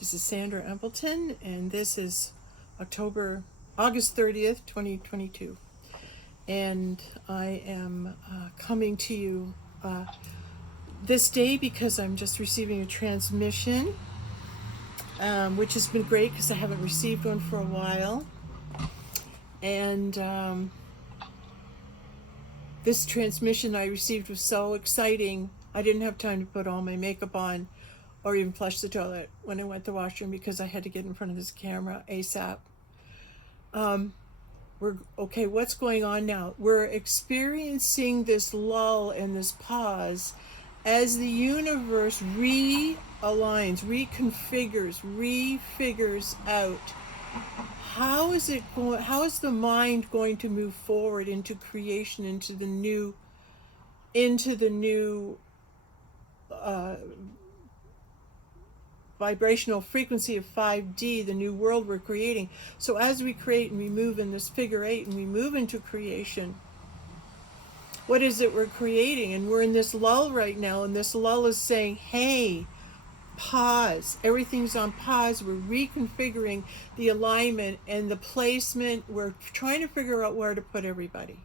This is Sandra Empleton, and this is August 30th, 2022. And I am coming to you this day because I'm just receiving a transmission, which has been great because I haven't received one for a while. And this transmission I received was so exciting, I didn't have time to put all my makeup on or even flush the toilet when I went to the washroom because I had to get in front of this camera ASAP. What's going on now? We're experiencing this lull and this pause as the universe realigns, refigures out. How is the mind going to move forward into creation, into the new vibrational frequency of 5D, the new world we're creating? So as we create and we move in this figure 8 and we move into creation, what is it we're creating? And we're in this lull right now, and this lull is saying, hey, pause. Everything's on pause. We're reconfiguring the alignment and the placement. We're trying to figure out where to put everybody.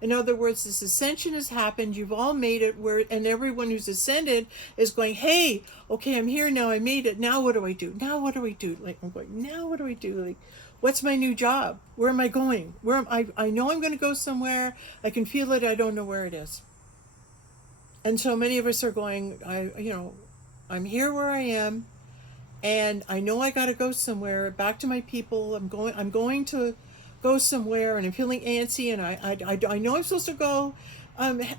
In other words, this ascension has happened. You've all made it, and everyone who's ascended is going, hey, okay, I'm here now. I made it. Now what do I do? Now what do I do? Like, I'm going, now what do I do? Like, what's my new job? Where am I going? I know I'm going to go somewhere. I can feel it. I don't know where it is. And so many of us are going, I'm here where I am, and I know I got to go somewhere, back to my people. I'm going to go somewhere, and I'm feeling antsy, and I know I'm supposed to go.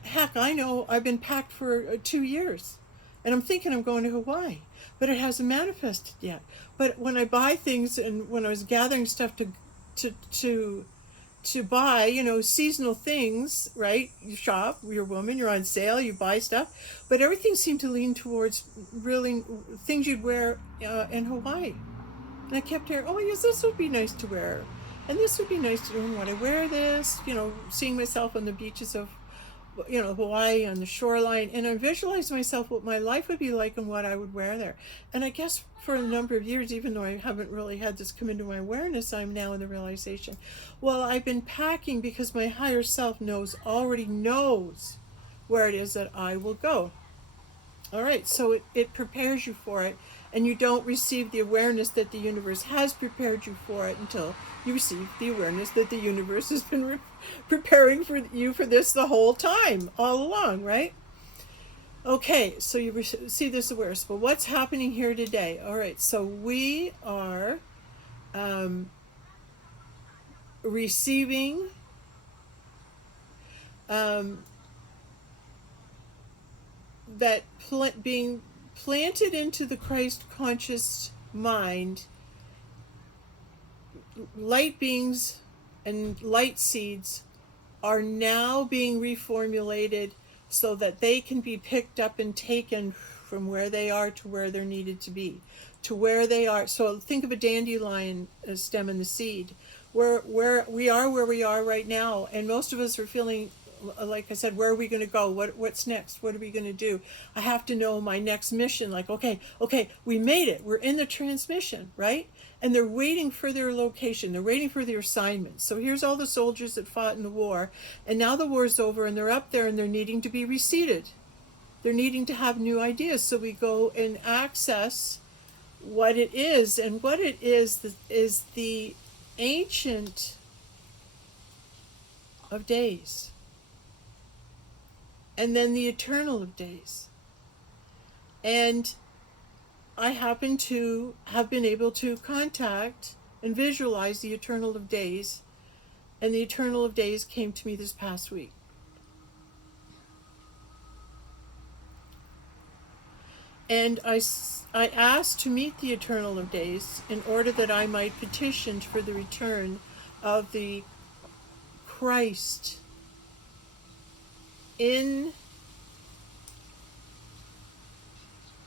Heck, I know I've been packed for 2 years, and I'm thinking I'm going to Hawaii, but it hasn't manifested yet. But when I buy things, and when I was gathering stuff to buy, seasonal things, right? You shop, you're a woman, you're on sale, you buy stuff, but everything seemed to lean towards really things you'd wear in Hawaii. And I kept hearing, oh yes, this would be nice to wear, and this would be nice to do when I wear this, seeing myself on the beaches of, Hawaii, on the shoreline, and I visualized myself what my life would be like and what I would wear there. And I guess for a number of years, even though I haven't really had this come into my awareness, I'm now in the realization, well, I've been packing because my higher self already knows where it is that I will go. All right, so it prepares you for it, and you don't receive the awareness that the universe has prepared you for it until you receive the awareness that the universe has been preparing for you for this the whole time, all along, right? Okay, so you see this awareness. But what's happening here today? All right, so we are receiving that being planted into the Christ conscious mind, light beings and light seeds are now being reformulated so that they can be picked up and taken from where they are to where they're needed to be, to where they are. So think of a dandelion stem in the seed. Where we are right now, and most of us are feeling, like I said, where are we going to go? What's next? What are we going to do? I have to know my next mission. Like, okay, we made it. We're in the transmission, right? And they're waiting for their location. They're waiting for their assignment. So here's all the soldiers that fought in the war, and now the war's over, and they're up there, and they're needing to be reseated. They're needing to have new ideas. So we go and access what it is, and what it is the ancient of days, and then the eternal of days. And I happen to have been able to contact and visualize the eternal of days, and the eternal of days came to me this past week. And I asked to meet the eternal of days in order that I might petition for the return of the Christ in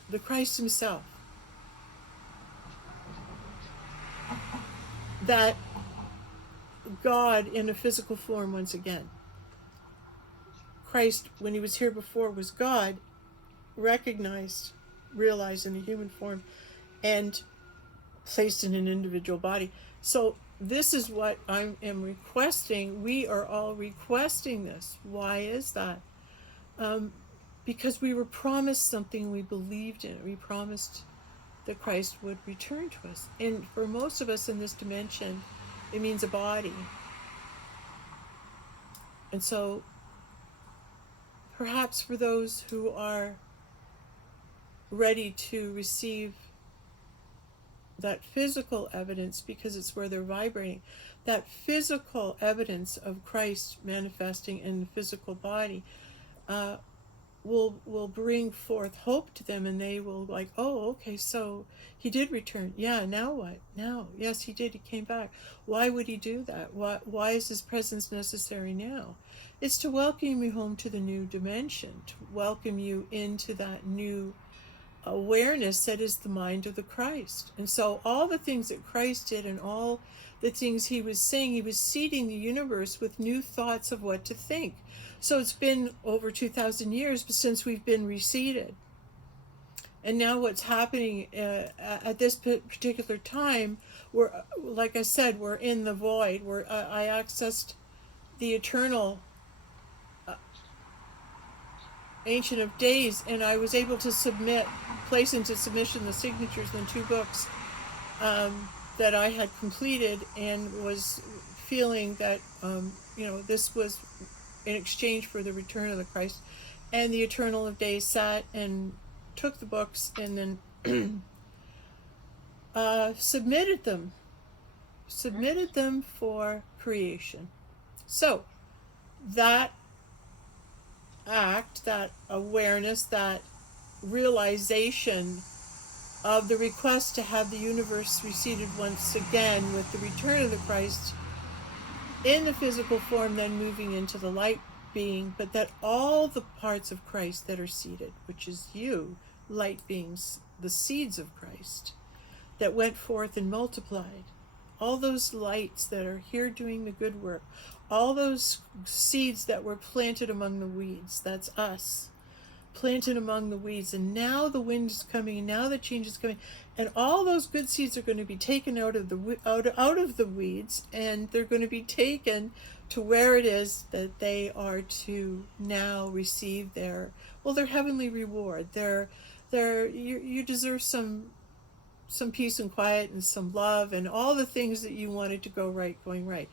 the Christ himself. That God in a physical form once again. Christ, when he was here before, was God, realized in a human form. And placed in an individual body. So this is what I am requesting. We are all requesting this. Why is that? Because we were promised something, we believed in it. We promised that Christ would return to us. And for most of us in this dimension, it means a body. And so perhaps for those who are ready to receive that physical evidence, because it's where they're vibrating, that physical evidence of Christ manifesting in the physical body, will bring forth hope to them, and they will like, oh, okay, so he did return. Yeah, now what? Now, yes, he did. He came back. Why would he do that? Why is his presence necessary now? It's to welcome you home to the new dimension, to welcome you into that new awareness that is the mind of the Christ. And so all the things that Christ did and all the things he was saying, he was seeding the universe with new thoughts of what to think. So it's been over 2,000 years since we've been reseeded. And now what's happening at this particular time, we're, like I said, we're in the void, where I accessed the eternal Ancient of Days, and I was able to place into submission the signatures in 2 books that I had completed, and was feeling that, this was in exchange for the return of the Christ. And the Eternal of Days sat and took the books and then submitted them for creation. So that act, that awareness, that realization of the request to have the universe reseeded once again with the return of the Christ in the physical form, then moving into the light being, but that all the parts of Christ that are seated, which is you, light beings, the seeds of Christ, that went forth and multiplied, all those lights that are here doing the good work, all those seeds that were planted among the weeds, that's us, planted among the weeds, and now the wind is coming, and now the change is coming, and all those good seeds are going to be taken out of the weeds, and they're going to be taken to where it is that they are to now receive their heavenly reward. You deserve some peace and quiet and some love and all the things that you wanted to go right, going right.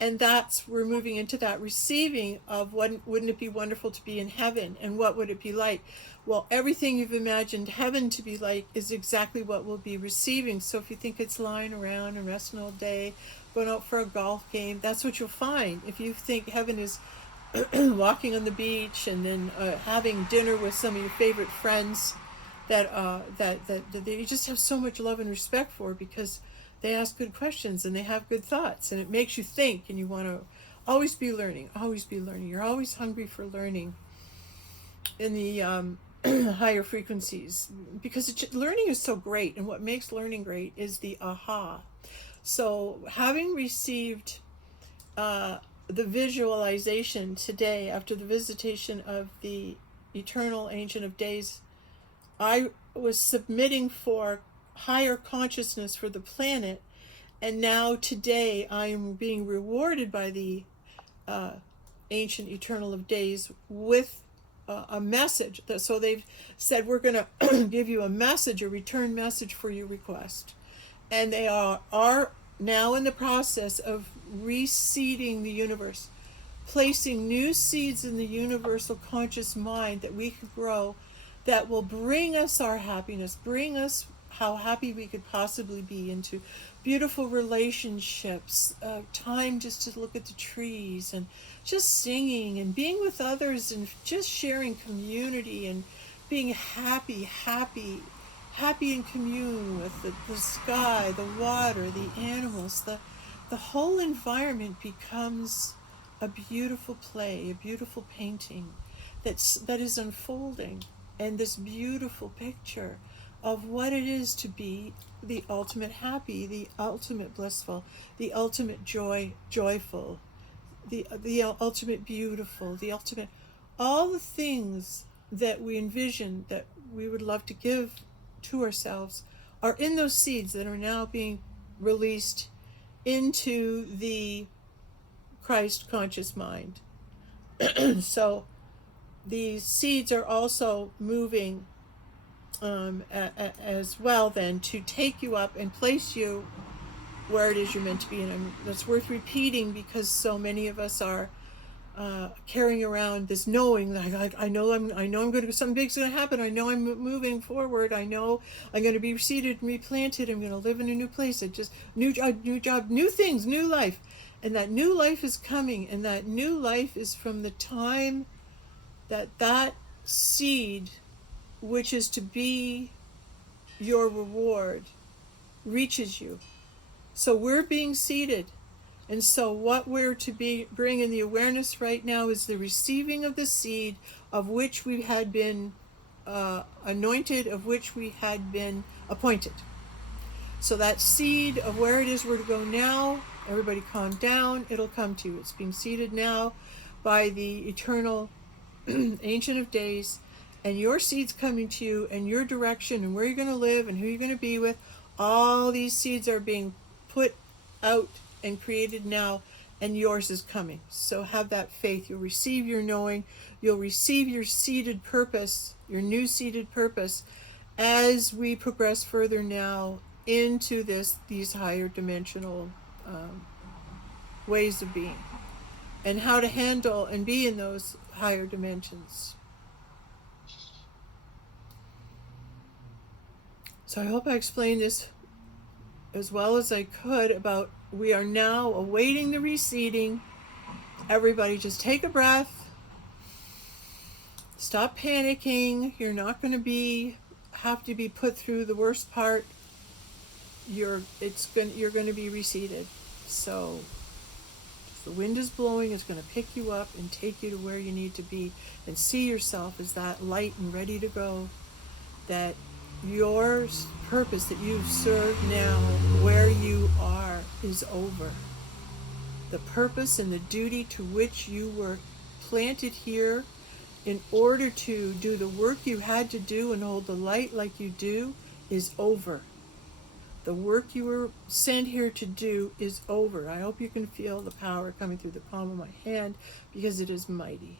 And we're moving into that receiving of wouldn't it be wonderful to be in heaven, and what would it be like? Well, everything you've imagined heaven to be like is exactly what we'll be receiving. So if you think it's lying around and resting all day, going out for a golf game, that's what you'll find. If you think heaven is walking on the beach and then having dinner with some of your favorite friends that you just have so much love and respect for, because they ask good questions and they have good thoughts, and it makes you think, and you want to always be learning. You're always hungry for learning in the higher frequencies, because learning is so great, and what makes learning great is the aha. So having received the visualization today after the visitation of the Eternal Ancient of Days, I was submitting for higher consciousness for the planet, and now today I am being rewarded by the Ancient Eternal of Days with a message. So they've said, we're going to give you a message, a return message for your request. And they are now in the process of reseeding the universe, placing new seeds in the universal conscious mind that we could grow, that will bring us our happiness, bring us how happy we could possibly be, into beautiful relationships, time just to look at the trees and just singing and being with others and just sharing community and being happy in commune with the sky, the water, the animals. The whole environment becomes a beautiful play, a beautiful painting that is unfolding, and this beautiful picture of what it is to be the ultimate happy, the ultimate blissful, the ultimate joyful, the ultimate beautiful, the ultimate, all the things that we envision that we would love to give to ourselves are in those seeds that are now being released into the Christ conscious mind. So these seeds are also moving as well then to take you up and place you where it is you're meant to be. And that's worth repeating, because so many of us are carrying around this knowing that I know I'm going to, something big's going to happen. I know I'm moving forward. I know I'm going to be seeded and replanted. I'm going to live in a new place. New job, new things, new life. And that new life is coming. And that new life is from the time that seed, which is to be your reward, reaches you. So we're being seeded. And so what we're to be bring in the awareness right now is the receiving of the seed of which we had been anointed, of which we had been appointed. So that seed of where it is we're to go now, everybody calm down, it'll come to you. It's being seeded now by the eternal Ancient of Days, and your seed's coming to you, and your direction, and where you're going to live, and who you're going to be with. All these seeds are being put out and created now, and yours is coming. So have that faith. You'll receive your knowing. You'll receive your seeded purpose, your new seeded purpose, as we progress further now into these higher dimensional ways of being, and how to handle and be in those higher dimensions. So I hope I explained this as well as I could about we are now awaiting the reseeding. Everybody just take a breath. Stop panicking. You're not going to have to be put through the worst part. You're going to be reseeded. So the wind is blowing, it's going to pick you up and take you to where you need to be, and see yourself as that light and ready to go, that your purpose that you serve now where you are is over. The purpose and the duty to which you were planted here in order to do the work you had to do and hold the light like you do is over. The work you were sent here to do is over. I hope you can feel the power coming through the palm of my hand, because it is mighty.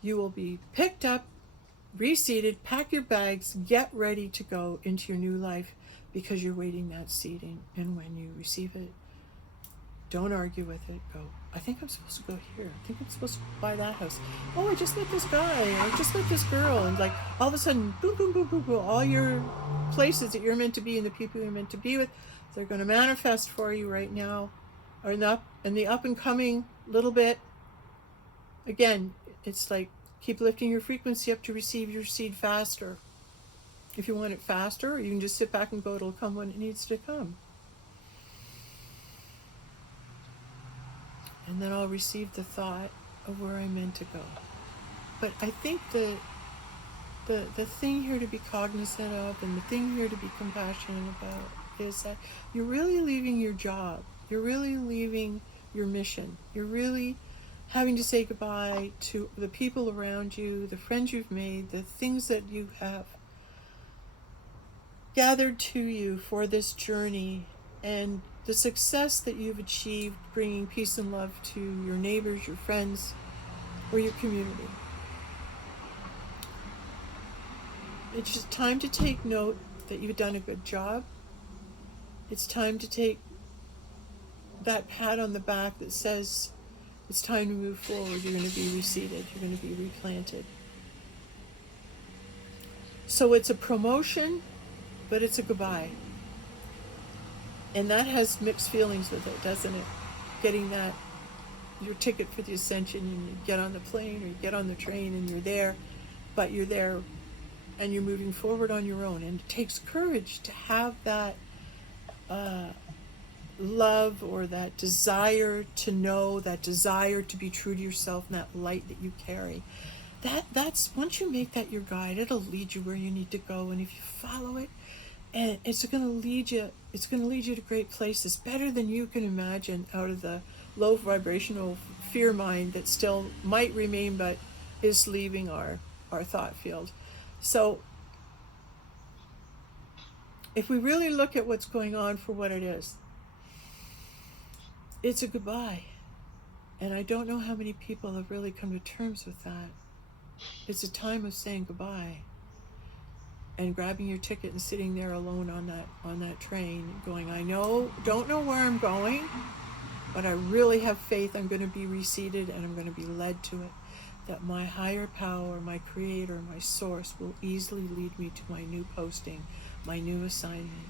You will be picked up, reseeded, pack your bags, get ready to go into your new life, because you're waiting that seeding. And when you receive it, don't argue with it. Go, I think I'm supposed to go here. I think I'm supposed to buy that house. Oh, I just met this guy. I just met this girl. And like all of a sudden, boom, boom, boom, boom, boom, all your places that you're meant to be and the people you're meant to be with, they're going to manifest for you right now. Or in the up and coming little bit. Again, it's like keep lifting your frequency up to receive your seed faster. If you want it faster, or you can just sit back and go, it'll come when it needs to come. And then I'll receive the thought of where I'm meant to go. But I think the thing here to be cognizant of, and the thing here to be compassionate about, is that you're really leaving your job. You're really leaving your mission. You're really having to say goodbye to the people around you, the friends you've made, the things that you have gathered to you for this journey, and the success that you've achieved bringing peace and love to your neighbors, your friends, or your community. It's just time to take note that you've done a good job. It's time to take that pat on the back that says it's time to move forward. You're going to be reseeded. You're going to be replanted. So it's a promotion, but it's a goodbye. And that has mixed feelings with it, doesn't it? Getting that, your ticket for the ascension, and you get on the plane or you get on the train and you're there, but you're there and you're moving forward on your own. And it takes courage to have that love, or that desire to know, that desire to be true to yourself, and that light that you carry. That's once you make that your guide, it'll lead you where you need to go. And if you follow it, and it's going to lead you to great places, better than you can imagine, out of the low vibrational fear mind that still might remain but is leaving our thought field. So if we really look at what's going on for what it is, it's a goodbye. And I don't know how many people have really come to terms with that. It's a time of saying goodbye and grabbing your ticket and sitting there alone on that train going, don't know where I'm going, but I really have faith I'm going to be reseated and I'm going to be led to it. That my higher power, my creator, my source will easily lead me to my new posting, my new assignment.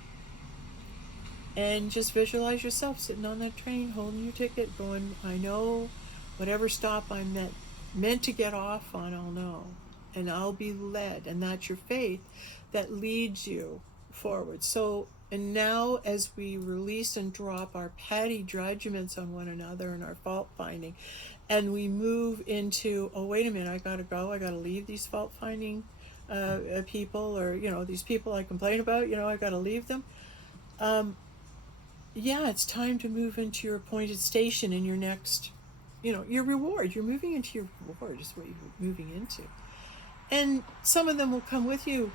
And just visualize yourself sitting on that train, holding your ticket, going, I know whatever stop I'm meant to get off on, I'll know. And I'll be led. And that's your faith that leads you forward. So, and now as we release and drop our petty judgments on one another and our fault finding, and we move into, oh, wait a minute, I gotta go, I gotta leave these fault finding people, or, these people I complain about, I gotta leave them. Yeah, it's time to move into your appointed station in your next, your reward. You're moving into your reward is what you're moving into. And some of them will come with you.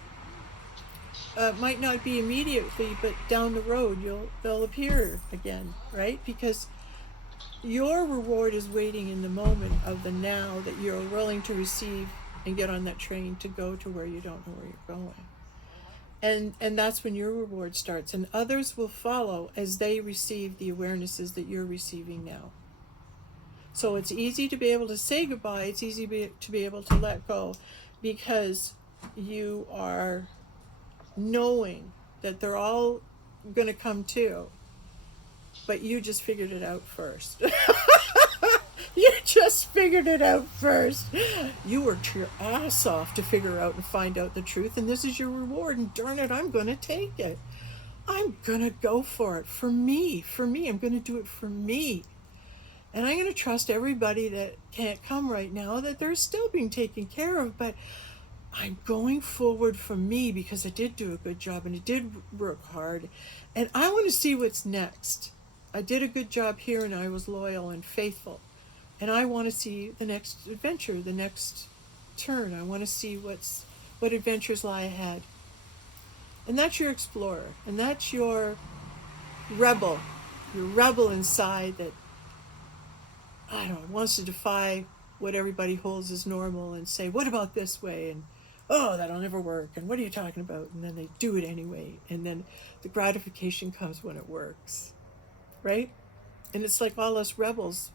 Might not be immediately, but down the road they'll appear again, right? Because your reward is waiting in the moment of the now that you're willing to receive and get on that train to go to where you don't know where you're going. And that's when your reward starts. And others will follow as they receive the awarenesses that you're receiving now. So it's easy to be able to say goodbye. It's easy to be able to let go, because you are knowing that they're all going to come too. But you just figured it out first. You just figured it out first. You worked your ass off to figure out and find out the truth, and this is your reward, and darn it, I'm going to take it. I'm going to go for it. For me. I'm going to do it for me. And I'm going to trust everybody that can't come right now, that they're still being taken care of, but I'm going forward for me because I did do a good job and I did work hard, and I want to see what's next. I did a good job here and I was loyal and faithful, and I want to see the next adventure, the next turn. I want to see what adventures lie ahead. And that's your explorer, and that's your rebel inside that, I don't know, wants to defy what everybody holds as normal and say, what about this way? And, oh, that'll never work. And what are you talking about? And then they do it anyway. And then the gratification comes when it works, right? And it's like all us rebels,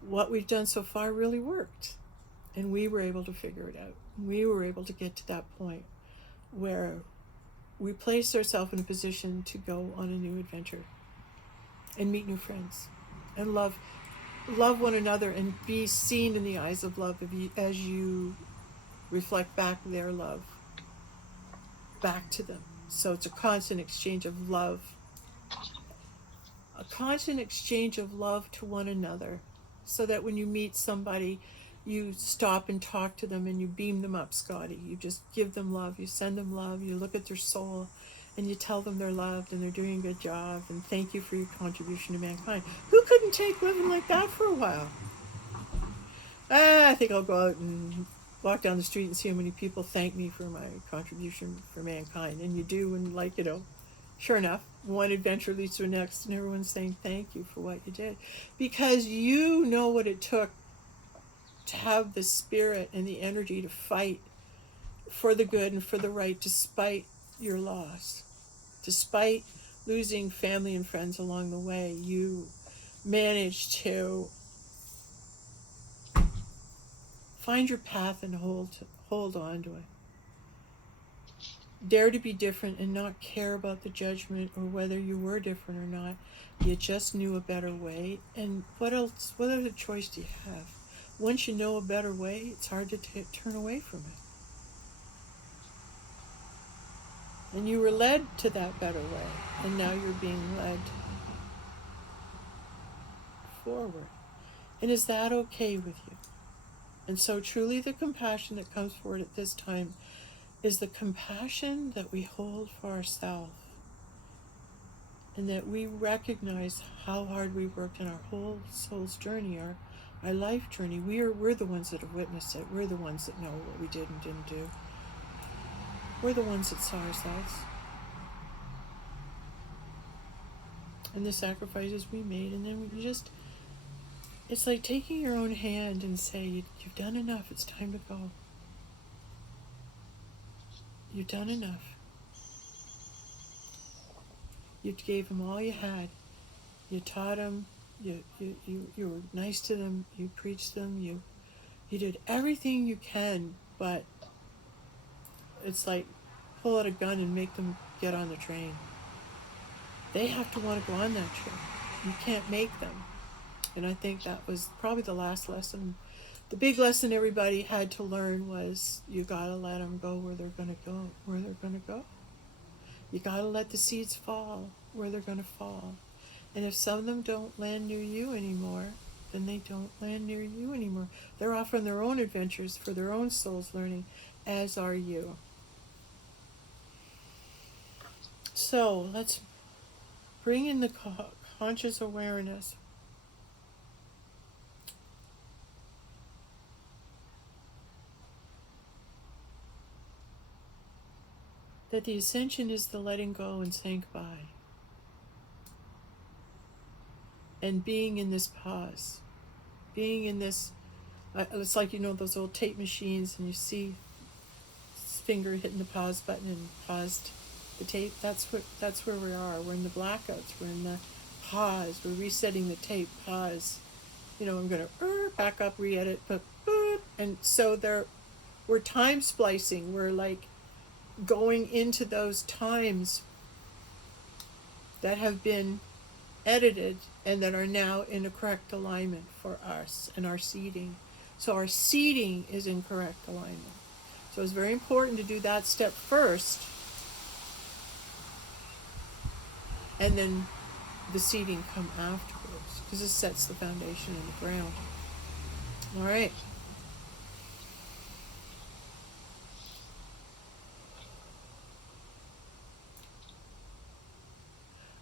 what we've done so far really worked. And we were able to figure it out. We were able to get to that point where we placed ourselves in a position to go on a new adventure and meet new friends and love one another and be seen in the eyes of love as you reflect back their love back to them. So it's a constant exchange of love. A constant exchange of love to one another, so that when you meet somebody, you stop and talk to them and you beam them up, Scotty. You just give them love. You send them love. You look at their soul and you tell them they're loved and they're doing a good job, and thank you for your contribution to mankind. Who couldn't take living like that for a while? I think I'll go out and walk down the street and see how many people thank me for my contribution for mankind. And you do, and sure enough, one adventure leads to the next, and everyone's saying thank you for what you did. Because you know what it took to have the spirit and the energy to fight for the good and for the right, despite your loss. Despite losing family and friends along the way, you managed to find your path and hold on to it. Dare to be different and not care about the judgment or whether you were different or not. You just knew a better way. And what other choice do you have? Once you know a better way, it's hard to turn away from it. And you were led to that better way, and now you're being led forward. And is that okay with you? And so truly the compassion that comes forward at this time is the compassion that we hold for ourselves, and that we recognize how hard we worked in our whole soul's journey, our life journey. We're the ones that have witnessed it. We're the ones that know what we did and didn't do. We're the ones that saw ourselves. and the sacrifices we made, and then we just, it's like taking your own hand and say, you've done enough, it's time to go. You've done enough. You gave them all you had. You taught them, you were nice to them, you preached them, you did everything you can, but it's like pull out a gun and make them get on the train. They have to want to go on that train. You can't make them. And I think that was probably the last lesson. The big lesson everybody had to learn was you gotta let them go where they're gonna go, where they're gonna go. You gotta let the seeds fall where they're gonna fall. And if some of them don't land near you anymore, then they don't land near you anymore. They're off on their own adventures for their own soul's learning, as are you. So let's bring in the conscious awareness. That the ascension is the letting go and saying goodbye. And being in this pause. Being in this, it's like, those old tape machines and you see his finger hitting the pause button and paused the tape. That's where we are. We're in the blackouts. We're in the pause. We're resetting the tape. Pause. I'm going to back up, re-edit, and so we're time splicing. We're like going into those times that have been edited and that are now in a correct alignment for us and our seeding. So our seeding is in correct alignment. So it's very important to do that step first, and then the seeding come afterwards, because this sets the foundation in the ground. All right.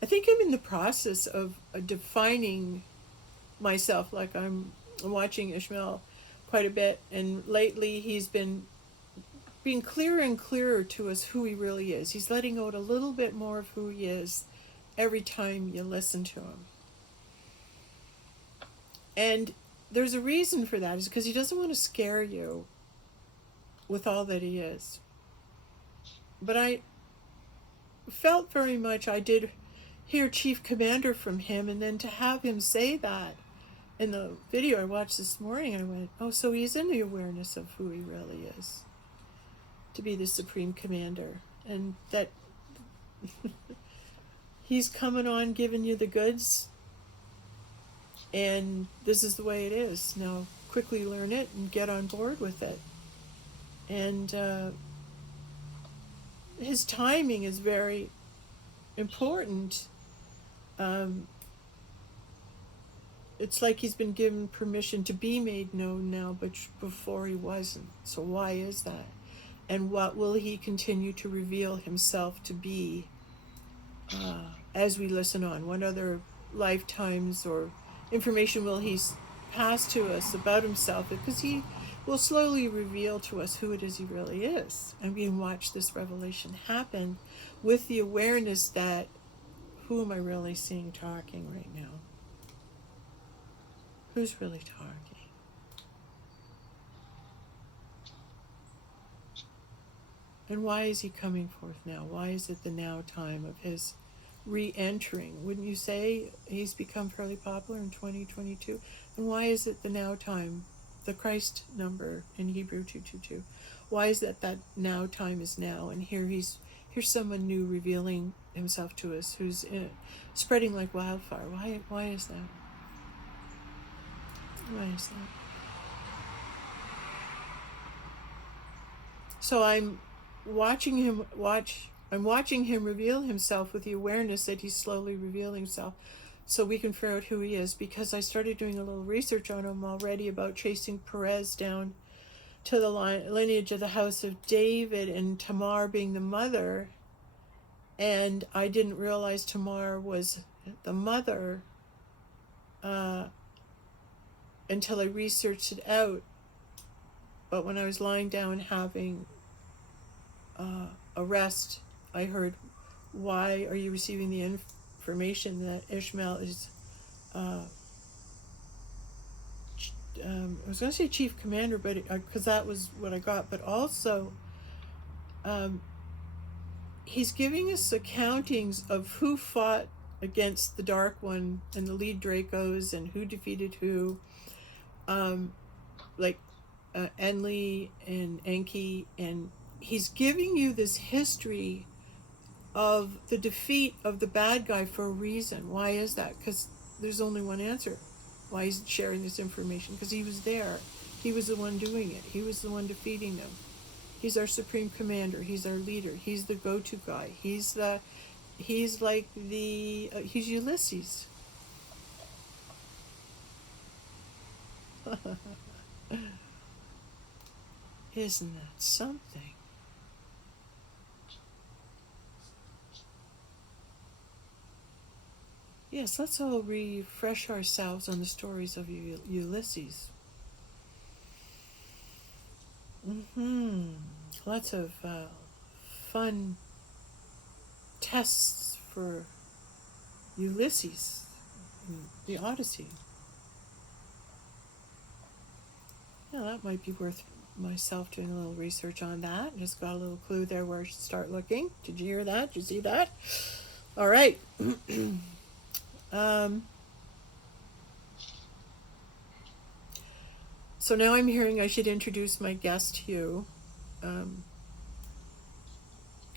I think I'm in the process of defining myself. Like I'm watching Ishmael quite a bit, and lately he's been being clearer and clearer to us who he really is. He's letting out a little bit more of who he is every time you listen to him. And there's a reason for that, is because he doesn't want to scare you with all that he is. But I felt very much, I did hear Chief Commander from him, and then to have him say that in the video I watched this morning, I went, oh, so he's in the awareness of who he really is, to be the Supreme Commander, and that he's coming on giving you the goods, and this is the way it is. Now quickly learn it and get on board with it. And his timing is very important. It's like he's been given permission to be made known now, but before he wasn't. So why is that? And what will he continue to reveal himself to be as we listen on? What other lifetimes or information will he pass to us about himself? Because he will slowly reveal to us who it is he really is. And we can watch this revelation happen with the awareness that, who am I really seeing talking right now? Who's really talking? And why is he coming forth now? Why is it the now time of his re-entering? Wouldn't you say he's become fairly popular in 2022? And why is it the now time? The Christ number in Hebrew 222. Why is that now time is now? And here's someone new revealing himself to us, who's spreading like wildfire. Why is that? Why is that? So I'm watching him reveal himself with the awareness that he's slowly revealing himself, so we can figure out who he is. Because I started doing a little research on him already about tracing Perez down to the lineage of the house of David, and Tamar being the mother. And I didn't realize Tamar was the mother until I researched it out. But when I was lying down having a rest, I heard, why are you receiving the information that Ishmael is, I was going to say chief commander, but because that was what I got, but also he's giving us accountings of who fought against the Dark One and the lead Dracos and who defeated who, like Enlil and Enki, and he's giving you this history of the defeat of the bad guy for a reason. Why is that? Because there's only one answer. Why he's sharing this information? Because he was there. He was the one doing it. He was the one defeating them. He's our supreme commander. He's our leader. He's the go-to guy. He's Ulysses. Isn't that something? Yes, let's all refresh ourselves on the stories of Ulysses. Lots of fun tests for Ulysses in the Odyssey. Yeah, that might be worth myself doing a little research on that. Just got a little clue there where I should start looking. Did you hear that? Did you see that? All right. So now I'm hearing I should introduce my guest to you. I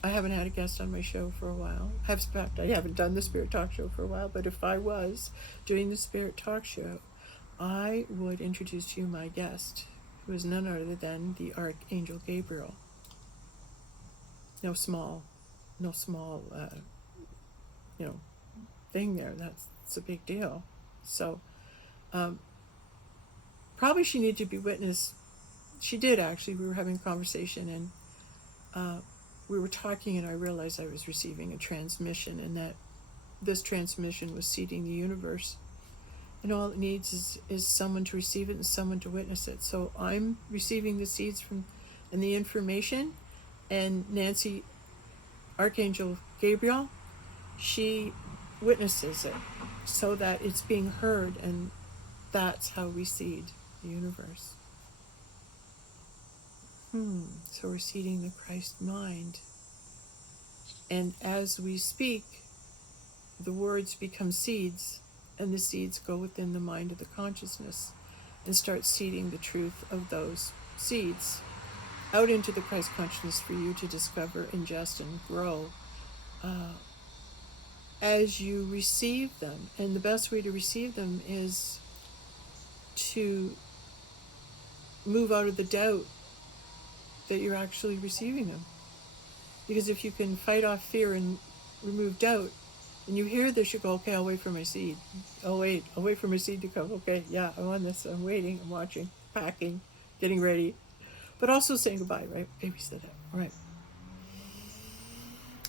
haven't had a guest on my show for a while. In fact, I haven't done the Spirit Talk Show for a while, but if I was doing the Spirit Talk Show, I would introduce to you my guest, who is none other than the Archangel Gabriel. No small thing there. That's a big deal. So, probably she needed to be witnessed. She did, actually. We were having a conversation, and we were talking, and I realized I was receiving a transmission, and that this transmission was seeding the universe. And all it needs is someone to receive it and someone to witness it. So I'm receiving the seeds and the information, and Nancy, Archangel Gabriel, she witnesses it so that it's being heard, and that's how we seed the universe. So we're seeding the Christ mind. And as we speak, the words become seeds, and the seeds go within the mind of the consciousness and start seeding the truth of those seeds out into the Christ consciousness for you to discover, ingest, and grow as you receive them. And the best way to receive them is to move out of the doubt that you're actually receiving them. Because if you can fight off fear and remove doubt, and you hear this, you go, okay, I'll wait for my seed. I'll wait for my seed to come. Okay, yeah, I'm on this. I'm waiting. I'm watching, packing, getting ready. But also saying goodbye, right? Okay, we said that. All right.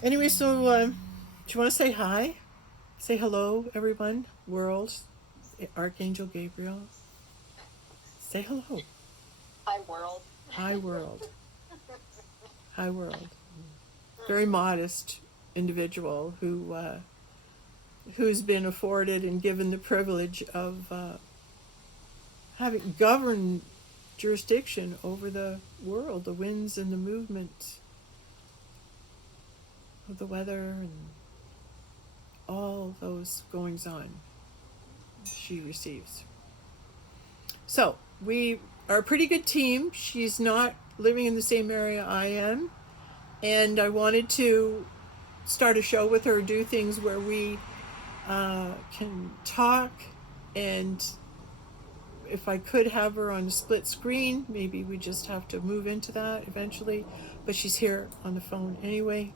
Anyway, so do you want to say hi? Say hello, everyone. World. Archangel Gabriel. Say hello. Hi, world. Hi, world. Hi, world. Very modest individual who's been afforded and given the privilege of having governed jurisdiction over the world, the winds and the movement of the weather and all those goings on she receives. So we are a pretty good team. She's not living in the same area I am, and I wanted to start a show with her, do things where we can talk, and if I could have her on a split screen, maybe we just have to move into that eventually, but she's here on the phone anyway,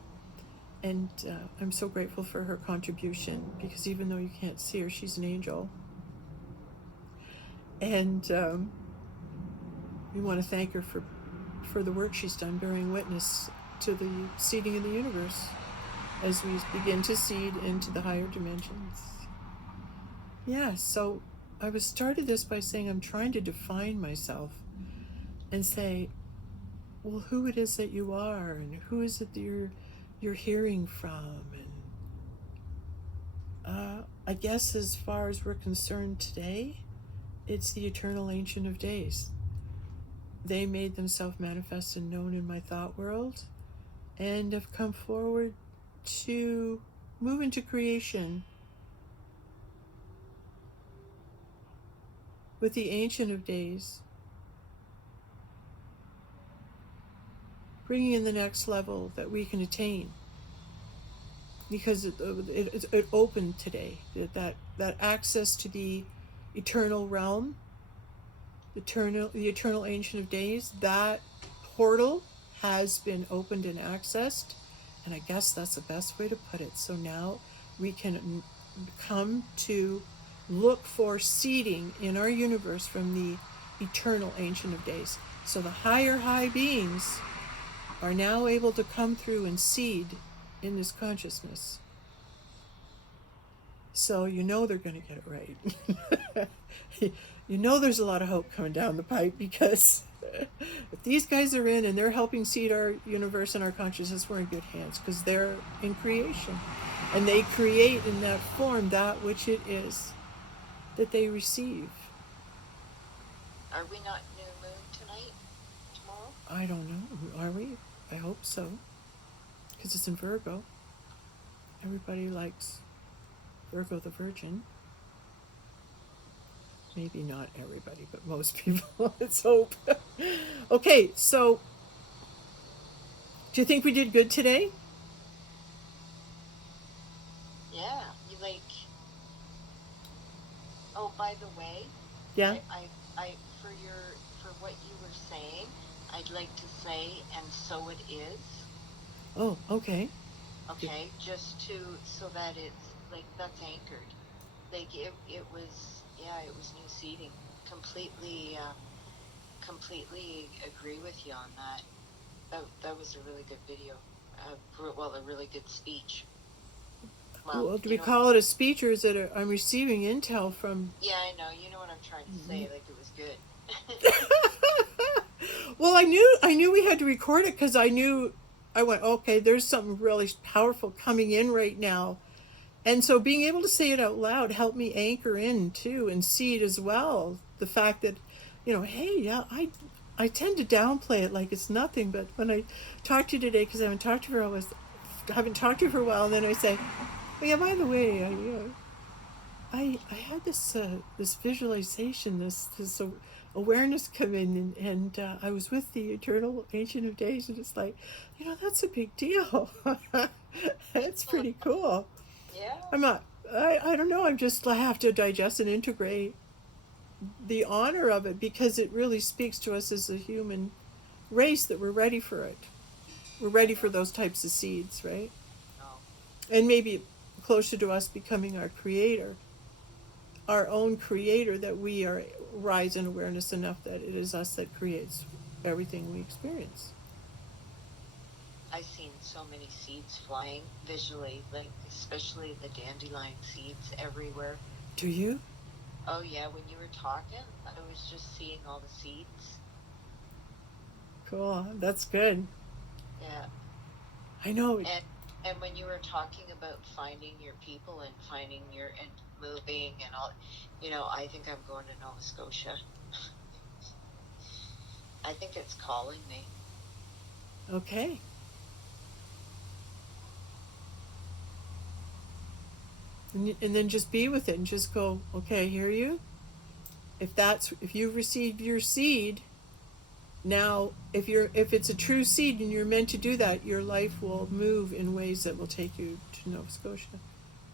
and I'm so grateful for her contribution, because even though you can't see her, she's an angel, and we want to thank her for the work she's done, bearing witness to the seeding of the universe as we begin to seed into the higher dimensions. Yeah, so I started this by saying I'm trying to define myself and say, well, who it is that you are, and who is it that you're hearing from, and I guess as far as we're concerned today, it's the eternal Ancient of Days. They made themselves manifest and known in my thought world and have come forward to move into creation with the Ancient of Days, bringing in the next level that we can attain. Because it opened today, that access to the eternal realm, the eternal Ancient of Days, that portal has been opened and accessed, and I guess that's the best way to put it. So now we can come to look for seeding in our universe from the eternal Ancient of Days. So the high beings are now able to come through and seed in this consciousness. So you know they're going to get it right. You know there's a lot of hope coming down the pipe, because if these guys are in and they're helping seed our universe and our consciousness, we're in good hands, because they're in creation. And they create in that form that which it is that they receive. Are we not new moon tonight? Tomorrow? I don't know. Are we? I hope so. Because it's in Virgo. Everybody likes Virgo the Virgin. Maybe not everybody, but most people. Let's hope. Okay, so do you think we did good today? Yeah. You like. Oh, by the way, Yeah. I for what you were saying, I'd like to say, and so it is. Oh, okay. Okay, just to so that it's like that's anchored. Like it was, yeah, it was new seeding. Completely agree with you on that. That was a really good video. Well, a really good speech. Well, Well, do we call it a speech, or is it I'm receiving intel from? yeah, I know. You know what I'm trying to say. Like, it was good. Well, I knew we had to record it, because I went, okay, there's something really powerful coming in right now. And so being able to say it out loud helped me anchor in too, and see it as well. The fact that, hey, yeah, I tend to downplay it like it's nothing, but when I talk to you today, because I haven't talked to you for a while, and then I say, oh yeah, by the way, I had this visualization, this awareness come in, and I was with the eternal Ancient of Days, and it's like, that's a big deal. That's pretty cool. Yeah. I'm not. I don't know. I have to digest and integrate the honor of it, because it really speaks to us as a human race that we're ready for it. We're ready for those types of seeds, right? No. And maybe closer to us becoming our creator, our own creator, that we are rise in awareness enough that it is us that creates everything we experience. I've seen so many seeds flying visually, like especially the dandelion seeds everywhere. Do you? Oh yeah, when you were talking, I was just seeing all the seeds. Cool. That's good. Yeah. I know. And when you were talking about finding your people and finding your and moving and all, I think I'm going to Nova Scotia. I think it's calling me. Okay. And then just be with it and just go, okay, I hear you. If you've received your seed, now if it's a true seed and you're meant to do that, your life will move in ways that will take you to Nova Scotia.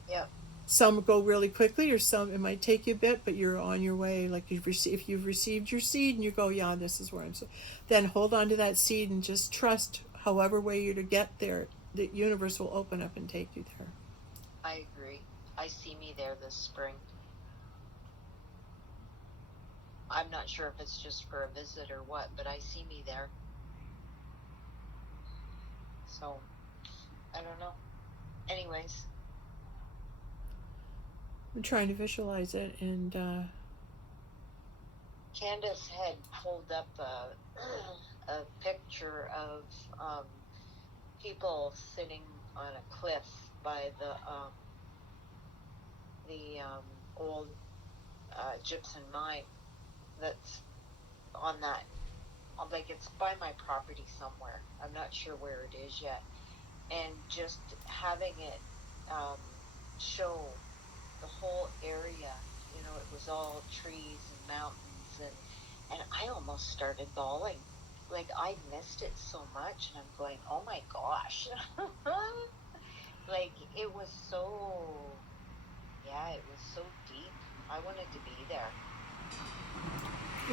Yep. Some go really quickly, or some it might take you a bit, but you're on your way. Like if you've received your seed and you go, yeah, this is where I'm. So then hold on to that seed and just trust, however way you're to get there, the universe will open up and take you there. I agree. I see me there this spring. I'm not sure if it's just for a visit or what, but I see me there. So, I don't know. Anyways. I'm trying to visualize it, and Candace had pulled up a picture of people sitting on a cliff by the the old gypsum mine that's on that, like it's by my property somewhere. I'm not sure where it is yet. And just having it um, show the whole area, it was all trees and mountains, and I almost started bawling. Like I missed it so much, and I'm going, oh my gosh. Like it was so, yeah, it was so deep. I wanted to be there.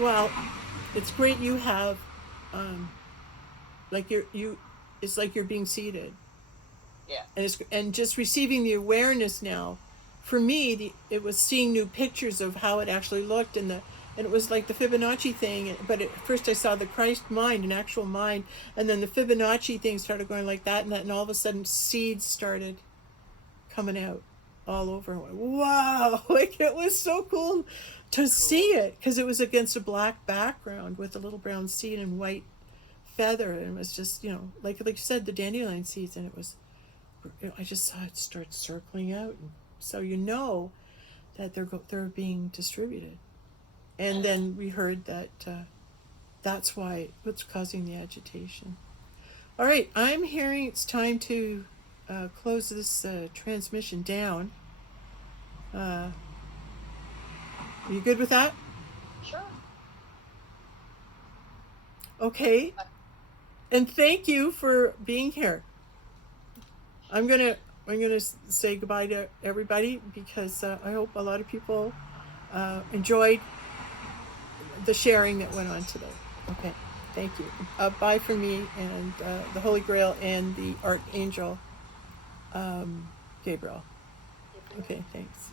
Well, it's great you have, um, like you, it's like you're being seated, Yeah. and just receiving the awareness now. For me, it was seeing new pictures of how it actually looked, and it was like the Fibonacci thing. But at first, I saw the Christ mind, an actual mind, and then the Fibonacci thing started going like that and that, and all of a sudden, seeds started coming out all over. I went, wow! Like it was so cool to see Cool. it because it was against a black background with a little brown seed and white feather, and it was just like you said, the dandelion seeds, and it was I just saw it start circling out, and so that they're being distributed. And then we heard that that's what's causing the agitation. All right, I'm hearing it's time to close this transmission down. Uh, are you good with that? Sure. Okay, and thank you for being here. I'm gonna I'm gonna say goodbye to everybody because I hope a lot of people enjoyed the sharing that went on today. Okay, thank you. Bye from me and the Holy Grail and the Archangel Gabriel. Gabriel. Okay, thanks.